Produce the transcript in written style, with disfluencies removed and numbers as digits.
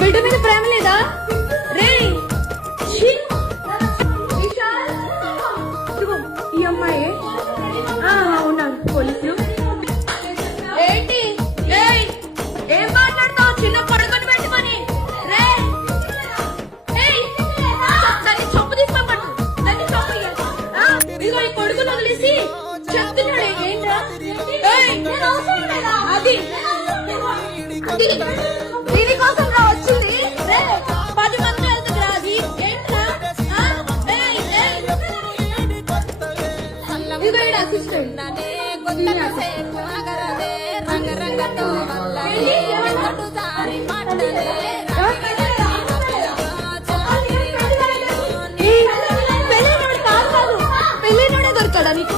బిడ్డ మీద ప్రేమ లేదా రే? ఈ అమ్మాయి ఉన్నారు పోలీసులు. ఏంటి ఏం మాట్లాడతావు? చిన్న కొడుకుని పెట్టుకొని దాన్ని చొప్పు తీసుకోమంటు. దాన్ని చొప్పు ఇదిగో ఈ కొడుకుని వదిలేసి చెప్తున్నాడు. ఏంట్రా అది దీనికోసం రా వచ్చింది. 10 మంది వెళ్తుందిరా అది. ఏంట్రా ఇదిగో ఈడ అసిస్టెంట్. పెళ్ళినోడే దొరకడా నీకు?